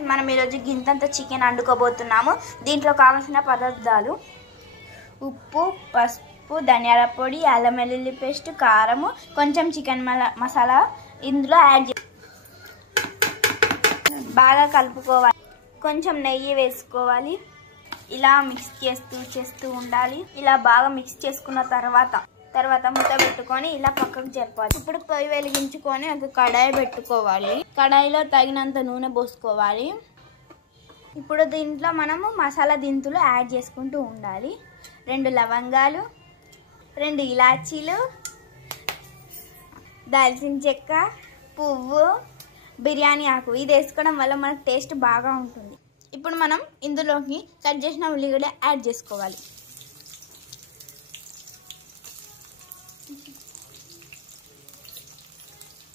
మనం ఈరోజు గింతంత చికెన్ వండుకోబోతున్నాము. దీంట్లో కావాల్సిన పదార్థాలు ఉప్పు, పసుపు, ధనియాల పొడి, అల్లం వెల్లుల్లి పేస్ట్, కారము, కొంచెం చికెన్ మసాలా ఇందులో యాడ్ చేసి బాగా కలుపుకోవాలి. కొంచెం నెయ్యి వేసుకోవాలి. ఇలా మిక్స్ చేస్తూ ఉండాలి. ఇలా బాగా మిక్స్ చేసుకున్న తర్వాత మూత పెట్టుకొని ఇలా పక్కకు జరపాలి. ఇప్పుడు పొయ్యి వెలిగించుకొని ఒక కడాయి పెట్టుకోవాలి. కడాయిలో తగినంత నూనె పోసుకోవాలి. ఇప్పుడు దీంట్లో మనము మసాలా దినుసులు యాడ్ చేసుకుంటూ ఉండాలి. 2 లవంగాలు, 2 ఇలాచీలు, దాల్చిన చెక్క, పువ్వు, బిర్యానీ ఆకు. ఇది వేసుకోవడం వల్ల మనకు టేస్ట్ బాగా ఉంటుంది. ఇప్పుడు మనం ఇందులోకి కట్ చేసిన ఉల్లిగడ్డ యాడ్ చేసుకోవాలి.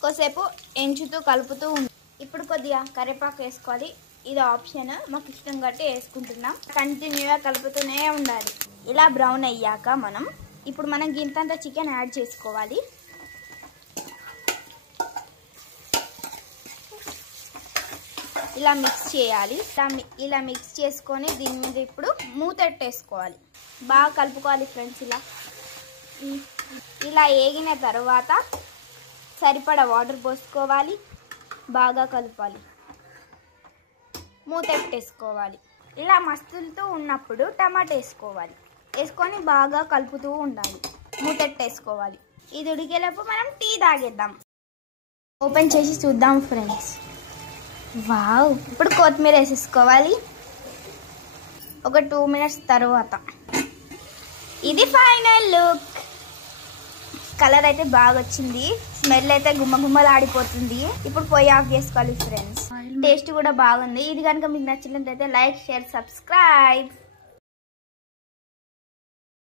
కొద్దిసేపు ఎంచుతూ కలుపుతూ ఉంది. ఇప్పుడు కొద్దిగా కరివేపాకు వేసుకోవాలి. ఇది ఆప్షన్, మాకు ఇష్టం గట్టి వేసుకుంటున్నాం. కంటిన్యూగా కలుపుతూనే ఉండాలి. ఇలా బ్రౌన్ అయ్యాక ఇప్పుడు మనం గింతంత చికెన్ యాడ్ చేసుకోవాలి. ఇలా మిక్స్ చేయాలి. ఇలా మిక్స్ చేసుకొని దీని మీద ఇప్పుడు మూతెట్టేసుకోవాలి. బాగా కలుపుకోవాలి ఫ్రెండ్స్. ఇలా వేగిన తర్వాత సరిపడా వాటర్ పోసుకోవాలి. బాగా కలపాలి. మూతెట్టేసుకోవాలి. ఇలా మస్తులుతూ ఉన్నప్పుడు టమాటా వేసుకోవాలి. వేసుకొని బాగా కలుపుతూ ఉండాలి. మూతెట్టేసుకోవాలి. ఇది ఉడికేలోపు మనం టీ తాగేద్దాం. ఓపెన్ చేసి చూద్దాం ఫ్రెండ్స్. వావ్! ఇప్పుడు కొత్తిమీర వేసేసుకోవాలి. ఒక 2 మినిట్స్ తర్వాత ఇది ఫైనల్ లుక్. కలర్ అయితే బాగా వచ్చింది. స్మెల్ అయితే గుమ్మలాడిపోతుంది. ఇప్పుడు పొయ్యి ఆఫ్ చేసుకోవాలి ఫ్రెండ్స్. టేస్ట్ కూడా బాగుంది. ఇది కనుక మీకు నచ్చినట్లయితే లైక్, షేర్, సబ్స్క్రైబ్.